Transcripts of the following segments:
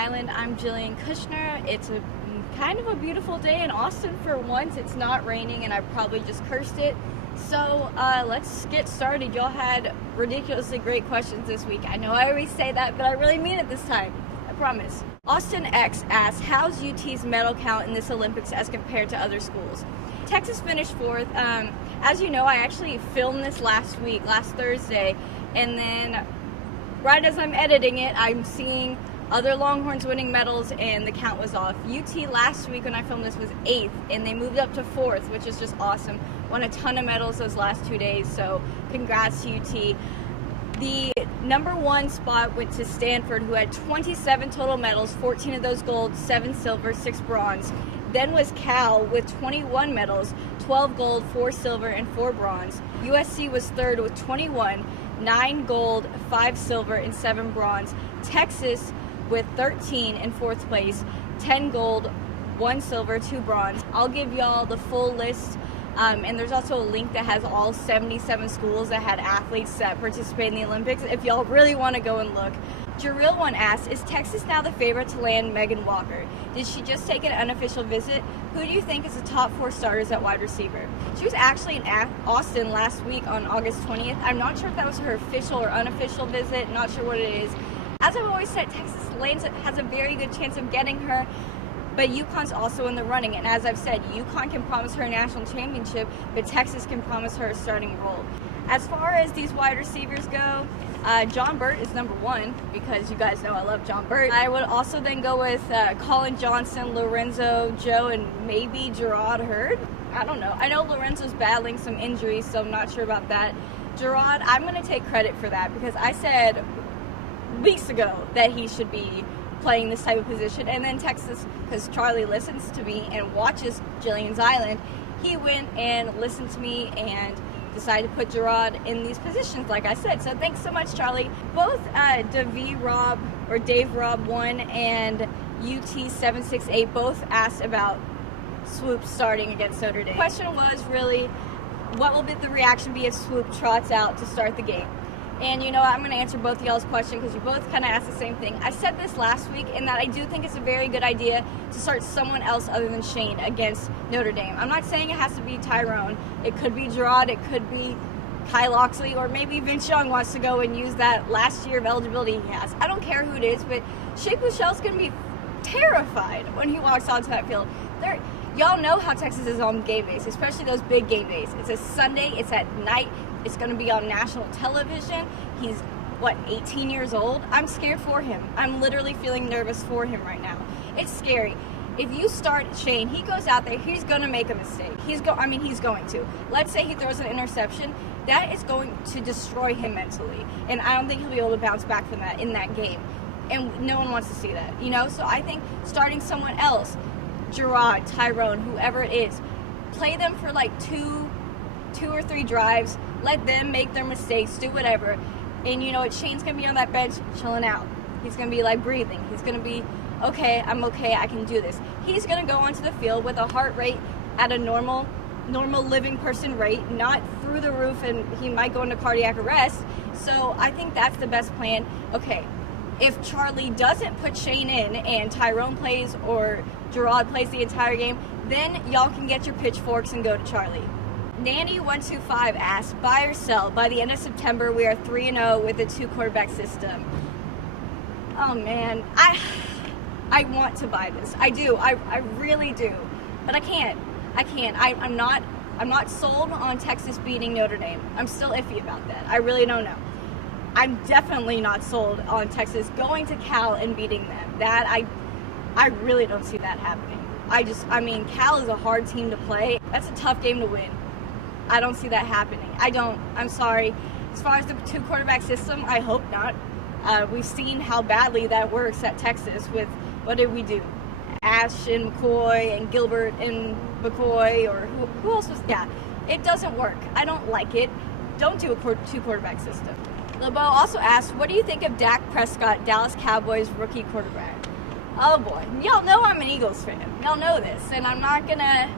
Island. I'm Jillian Kushner. It's a kind of a beautiful day in Austin for once. It's not raining and I probably just cursed it. So let's get started. Y'all had ridiculously great questions this week. I know I always say that, but I really mean it this time. I promise. Austin X asks, how's UT's medal count in this Olympics as compared to other schools? Texas finished fourth. As you know, I actually filmed this last Thursday, and then right as I'm editing it, I'm seeing other Longhorns winning medals, and the count was off. UT last week when I filmed this was 8th, and they moved up to 4th, which is just awesome. Won a ton of medals those last 2 days, so congrats to UT. The number 1 spot went to Stanford, who had 27 total medals, 14 of those gold, 7 silver, 6 bronze. Then was Cal with 21 medals, 12 gold, 4 silver, and 4 bronze. USC was 3rd with 21, 9 gold, 5 silver, and 7 bronze. Texas with 13 in 4th place, 10 gold, 1 silver, 2 bronze. I'll give y'all the full list, and there's also a link that has all 77 schools that had athletes that participate in the Olympics if y'all really want to go and look. Jillian one asks, is Texas now the favorite to land Megan Walker? Did she just take an unofficial visit? Who do you think is the top 4 starters at wide receiver? She was actually in Austin last week on August 20th. I'm not sure if that was her official or unofficial visit, not sure what it is. As I've always said, Texas has a very good chance of getting her, but UConn's also in the running, and as I've said, UConn can promise her a national championship, but Texas can promise her a starting role. As far as these wide receivers go, John Burt is number 1, because you guys know I love John Burt. I would also then go with Colin Johnson, Lorenzo, Joe, and maybe Gerard Hurd. I don't know. I know Lorenzo's battling some injuries, so I'm not sure about that. Gerard, I'm going to take credit for that, because I said weeks ago that he should be playing this type of position, and then Texas, because Charlie listens to me and watches Jillian's Island, he went and listened to me and decided to put Gerard in these positions, like I said. So thanks so much, Charlie. Both Dave Rob 1 and UT 768 both asked about Swoop starting against Notre Dame. The question was really, what will the reaction be if Swoop trots out to start the game? And you know, I'm going to answer both of y'all's question because you both kind of asked the same thing. I said this last week, in that I do think it's a very good idea to start someone else other than Shane against Notre Dame. I'm not saying it has to be Tyrone. It could be Gerard, it could be Kyle Oxley, or maybe Vince Young wants to go and use that last year of eligibility he has. I don't care who it is, but Shake Michelle's going to be terrified when he walks onto that field. Y'all know how Texas is on game days, especially those big game days. It's a Sunday, it's at night, it's going to be on national television. He's, 18 years old? I'm scared for him. I'm literally feeling nervous for him right now. It's scary. If you start Shane, he goes out there, he's going to make a mistake. He's going to. Let's say he throws an interception. That is going to destroy him mentally. And I don't think he'll be able to bounce back from that in that game. And no one wants to see that, you know? So I think starting someone else, Gerard, Tyrone, whoever it is, play them for two or 3 drives, let them make their mistakes, do whatever, and you know what, Shane's gonna be on that bench chilling out. He's gonna be breathing. He's gonna be, okay, I'm okay, I can do this. He's gonna go onto the field with a heart rate at a normal living person rate, not through the roof, and he might go into cardiac arrest. So I think that's the best plan. Okay, if Charlie doesn't put Shane in and Tyrone plays or Gerard plays the entire game, then y'all can get your pitchforks and go to Charlie. Nanny125 asks, buy or sell? By the end of September, we are 3-0 with a 2-quarterback system. Oh man, I want to buy this. I do. I really do. But I can't. I'm not sold on Texas beating Notre Dame. I'm still iffy about that. I really don't know. I'm definitely not sold on Texas going to Cal and beating them. That I really don't see that happening. Cal is a hard team to play. That's a tough game to win. I don't see that happening. I'm sorry. As far as the 2-quarterback system, I hope not. We've seen how badly that works at Texas with, what did we do? Ash and McCoy and Gilbert and McCoy, or who else was, yeah. It doesn't work. I don't like it. Don't do a 2-quarterback system. LeBeau also asked, what do you think of Dak Prescott, Dallas Cowboys rookie quarterback? Oh boy, y'all know I'm an Eagles fan. Y'all know this, and I'm not gonna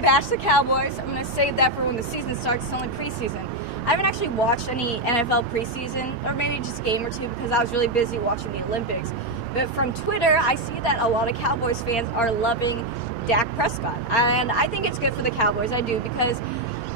bash the Cowboys. I'm gonna save that for when the season starts. It's only preseason. I haven't actually watched any NFL preseason, or maybe just a game or two, because I was really busy watching the Olympics. But from Twitter, I see that a lot of Cowboys fans are loving Dak Prescott. And I think it's good for the Cowboys. I do, because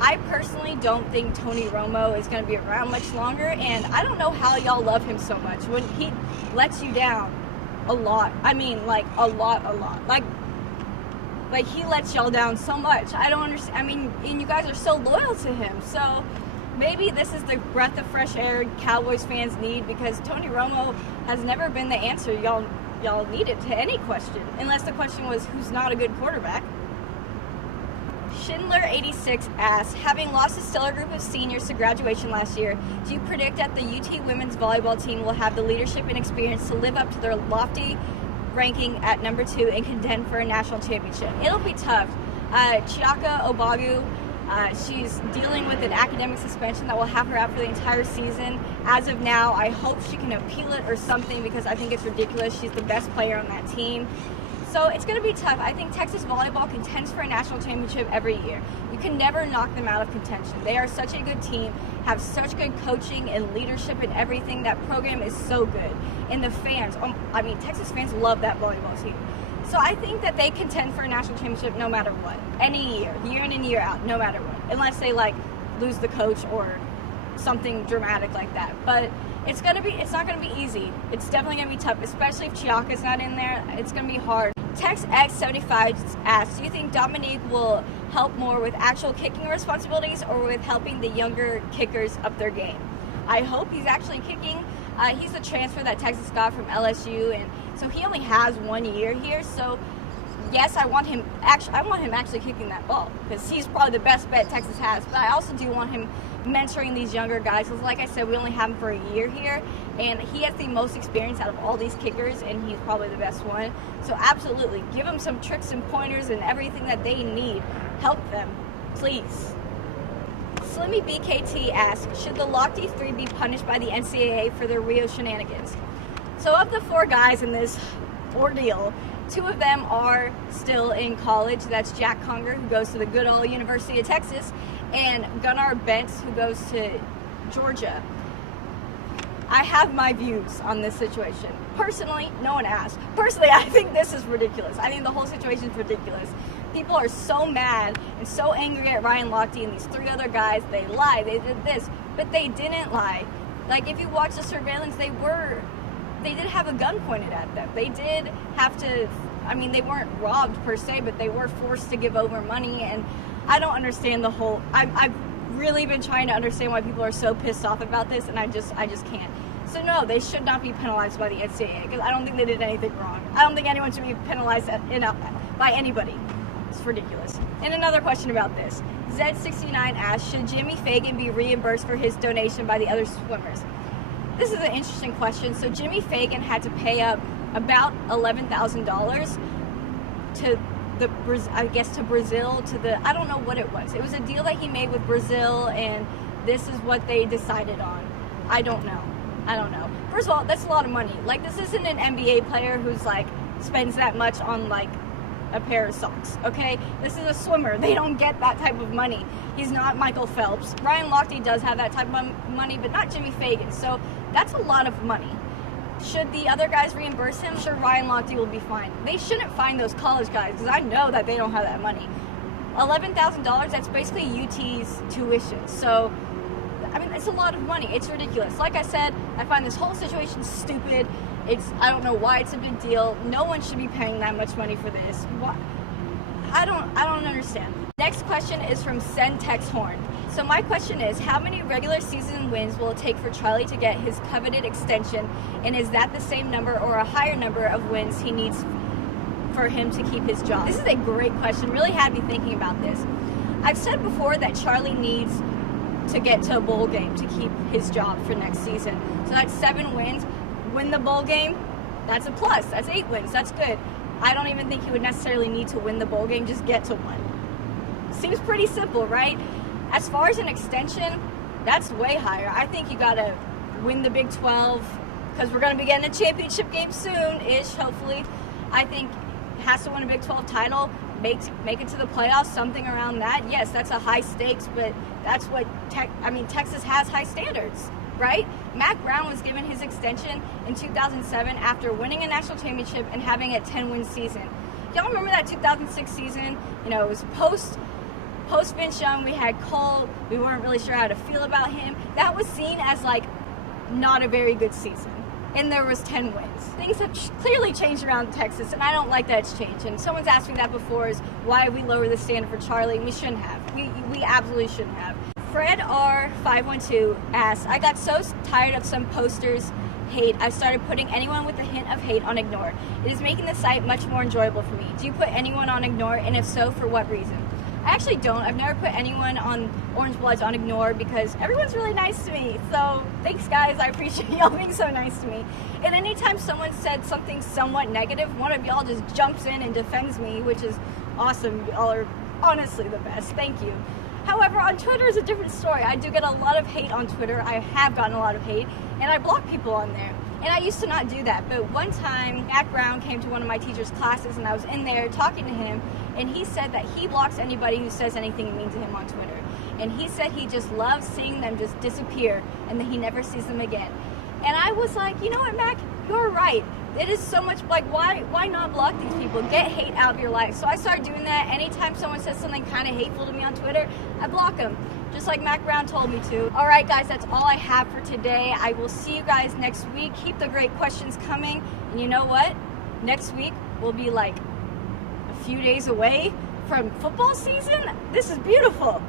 I personally don't think Tony Romo is going to be around much longer. And I don't know how y'all love him so much when he lets you down a lot. I mean, like, a lot. Like, he lets y'all down so much. I don't understand. I mean, and you guys are so loyal to him. So maybe this is the breath of fresh air Cowboys fans need, because Tony Romo has never been the answer y'all needed to any question, unless the question was who's not a good quarterback. Schindler86 asks, having lost a stellar group of seniors to graduation last year, do you predict that the UT women's volleyball team will have the leadership and experience to live up to their lofty ranking at number 2 and contend for a national championship? It'll be tough. Chiaka Obagu, she's dealing with an academic suspension that will have her out for the entire season. As of now, I hope she can appeal it or something, because I think it's ridiculous. She's the best player on that team. So it's going to be tough. I think Texas volleyball contends for a national championship every year. You can never knock them out of contention. They are such a good team, have such good coaching and leadership and everything. That program is so good. And the fans, Texas fans love that volleyball team. So I think that they contend for a national championship no matter what. Any year in and year out, no matter what. Unless they lose the coach or something dramatic like that. But it's not gonna be easy. It's definitely gonna be tough, especially if Chiaka's not in there. It's gonna be hard. TextX75 asks, do you think Dominique will help more with actual kicking responsibilities or with helping the younger kickers up their game? I hope he's actually kicking. He's a transfer that Texas got from LSU, and so he only has 1 year here. So yes, I want him actually kicking that ball, because he's probably the best bet Texas has. But I also do want him mentoring these younger guys, because like I said, we only have him for a year here, and he has the most experience out of all these kickers, and he's probably the best one. So absolutely, give him some tricks and pointers and everything that they need. Help them, please. Slimmy BKT asks, should the Lochte 3 be punished by the NCAA for their Rio shenanigans? So of the 4 guys in this ordeal, 2 of them are still in college. That's Jack Conger, who goes to the good old University of Texas, and Gunnar Bentz, who goes to Georgia. I have my views on this situation. Personally, no one asked. Personally, I think this is ridiculous. I think the whole situation is ridiculous. People are so mad and so angry at Ryan Lochte and these 3 other guys. They lied, they did this, but they didn't lie. Like, if you watch the surveillance, they did have a gun pointed at them. They did have to, they weren't robbed per se, but they were forced to give over money. And I don't understand the whole, I've really been trying to understand why people are so pissed off about this, and I just can't. So no, they should not be penalized by the NCAA, because I don't think they did anything wrong. I don't think anyone should be penalized by anybody. It's ridiculous. And another question about this. Z69 asks, should Jimmy Fagan be reimbursed for his donation by the other swimmers? This is an interesting question. So Jimmy Fagan had to pay up about $11,000 to Brazil, I don't know what it was. It was a deal that he made with Brazil, and this is what they decided on. I don't know. First of all, that's a lot of money. Like, this isn't an NBA player who's spends that much on a pair of socks, okay? This is a swimmer. They don't get that type of money. He's not Michael Phelps. Ryan Lochte does have that type of money, but not Jimmy Fagan. So that's a lot of money. Should the other guys reimburse him? Sure, Ryan Lochte will be fine. They shouldn't fine those college guys, because I know that they don't have that money. $11,000, that's basically UT's tuition. So, it's a lot of money. It's ridiculous. Like I said, I find this whole situation stupid. I don't know why it's a big deal. No one should be paying that much money for this. Why? I don't understand. Next question is from Sentex Horn. So my question is, how many regular season wins will it take for Charlie to get his coveted extension, and is that the same number or a higher number of wins he needs for him to keep his job? This is a great question. Really had me thinking about this. I've said before that Charlie needs to get to a bowl game to keep his job for next season. So that's 7 wins. Win the bowl game, that's a plus. That's 8 wins. That's good. I don't even think he would necessarily need to win the bowl game, just get to one. Seems pretty simple, right? As far as an extension, that's way higher. I think you gotta win the Big 12, because we're gonna be getting a championship game soon-ish, hopefully. I think has to win a Big 12 title, make it to the playoffs, something around that. Yes, that's a high stakes, but that's what Texas has high standards, right? Mac Brown was given his extension in 2007 after winning a national championship and having a 10-win season. Y'all remember that 2006 season? You know, it was post Vince Young. We had Cole. We weren't really sure how to feel about him. That was seen as like not a very good season. And there was 10 wins. Things have clearly changed around Texas, and I don't like that it's changed. And someone's asked me that before, is why we lower the standard for Charlie, and we shouldn't have. We absolutely shouldn't have. Fred R512 asked, I got so tired of some posters hate, I started putting anyone with a hint of hate on ignore. It is making the site much more enjoyable for me. Do you put anyone on ignore, and if so, for what reason? I actually don't. I've never put anyone on Orange Bloods on ignore because everyone's really nice to me. So thanks, guys. I appreciate y'all being so nice to me. And anytime someone said something somewhat negative, one of y'all just jumps in and defends me, which is awesome. Y'all are honestly the best. Thank you. However, on Twitter is a different story. I do get a lot of hate on Twitter. I have gotten a lot of hate, and I block people on there. And I used to not do that, but one time, Mac Brown came to one of my teacher's classes, and I was in there talking to him, and he said that he blocks anybody who says anything mean to him on Twitter. And he said he just loves seeing them just disappear, and that he never sees them again. And I was like, you know what, Mac? You're right. It is so much, like, why not block these people? Get hate out of your life. So I started doing that. Anytime someone says something kind of hateful to me on Twitter, I block them, just like Mac Brown told me to. All right, guys, that's all I have for today. I will see you guys next week. Keep the great questions coming. And you know what? Next week will be like a few days away from football season. This is beautiful.